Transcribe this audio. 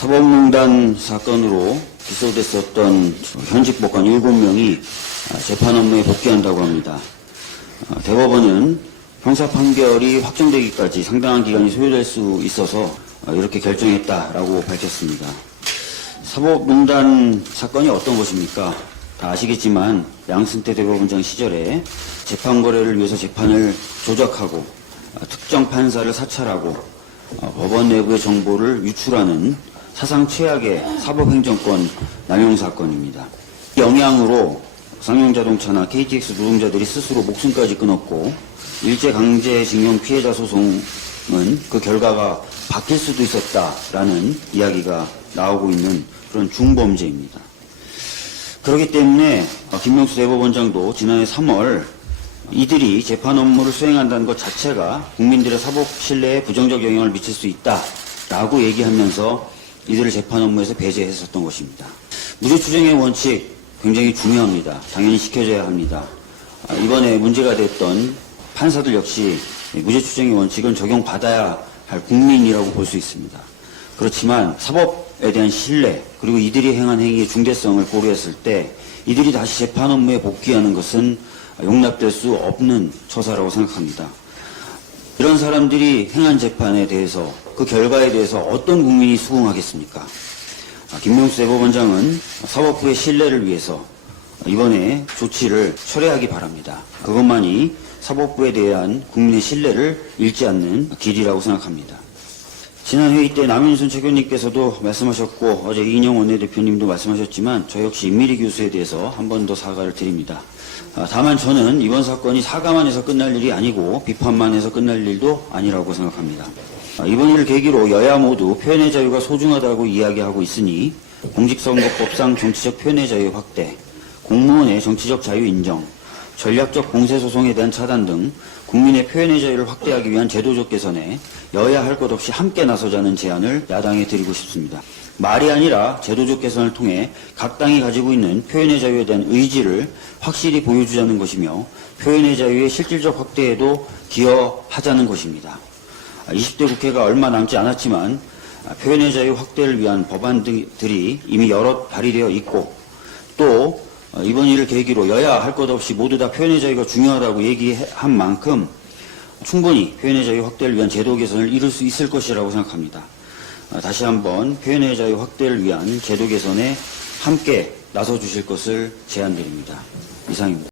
사법농단 사건으로 기소됐었던 현직 법관 7명이 재판 업무에 복귀한다고 합니다. 대법원은 형사 판결이 확정되기까지 상당한 기간이 소요될 수 있어서 이렇게 결정했다라고 밝혔습니다. 사법농단 사건이 어떤 것입니까? 다 아시겠지만 양승태 대법원장 시절에 재판 거래를 위해서 재판을 조작하고 특정 판사를 사찰하고 법원 내부의 정보를 유출하는 사상 최악의 사법행정권 남용 사건입니다. 이 영향으로 쌍용자동차나 KTX 노동자들이 스스로 목숨까지 끊었고 일제강제징용 피해자 소송은 그 결과가 바뀔 수도 있었다라는 이야기가 나오고 있는 그런 중범죄입니다. 그렇기 때문에 김명수 대법원장도 지난해 3월 이들이 재판 업무를 수행한다는 것 자체가 국민들의 사법 신뢰에 부정적 영향을 미칠 수 있다라고 얘기하면서 이들을 재판 업무에서 배제했었던 것입니다. 무죄추정의 원칙 굉장히 중요합니다. 당연히 지켜져야 합니다. 이번에 문제가 됐던 판사들 역시 무죄추정의 원칙은 적용받아야 할 국민이라고 볼 수 있습니다. 그렇지만 사법에 대한 신뢰 그리고 이들이 행한 행위의 중대성을 고려했을 때 이들이 다시 재판 업무에 복귀하는 것은 용납될 수 없는 처사라고 생각합니다. 이런 사람들이 행한 재판에 대해서 그 결과에 대해서 어떤 국민이 수긍하겠습니까? 김명수 대법원장은 사법부의 신뢰를 위해서 이번에 조치를 철회하기 바랍니다. 그것만이 사법부에 대한 국민의 신뢰를 잃지 않는 길이라고 생각합니다. 지난 회의 때 남인순 최교님께서도 말씀하셨고 어제 이인영 원내대표님도 말씀하셨지만 저 역시 임미리 교수에 대해서 한 번 더 사과를 드립니다. 다만 저는 이번 사건이 사과만 해서 끝날 일이 아니고 비판만 해서 끝날 일도 아니라고 생각합니다. 이번 일을 계기로 여야 모두 표현의 자유가 소중하다고 이야기하고 있으니 공직선거법상 정치적 표현의 자유 확대, 공무원의 정치적 자유 인정, 전략적 공세소송에 대한 차단 등 국민의 표현의 자유를 확대하기 위한 제도적 개선에 여야 할 것 없이 함께 나서자는 제안을 야당에 드리고 싶습니다. 말이 아니라 제도적 개선을 통해 각 당이 가지고 있는 표현의 자유에 대한 의지를 확실히 보여주자는 것이며 표현의 자유의 실질적 확대에도 기여하자는 것입니다. 20대 국회가 얼마 남지 않았지만 표현의 자유 확대를 위한 법안들이 이미 여러 발의되어 있고 또 이번 일을 계기로 여야 할 것 없이 모두 다 표현의 자유가 중요하다고 얘기한 만큼 충분히 표현의 자유 확대를 위한 제도 개선을 이룰 수 있을 것이라고 생각합니다. 다시 한번 표현의 자유 확대를 위한 제도 개선에 함께 나서주실 것을 제안드립니다. 이상입니다.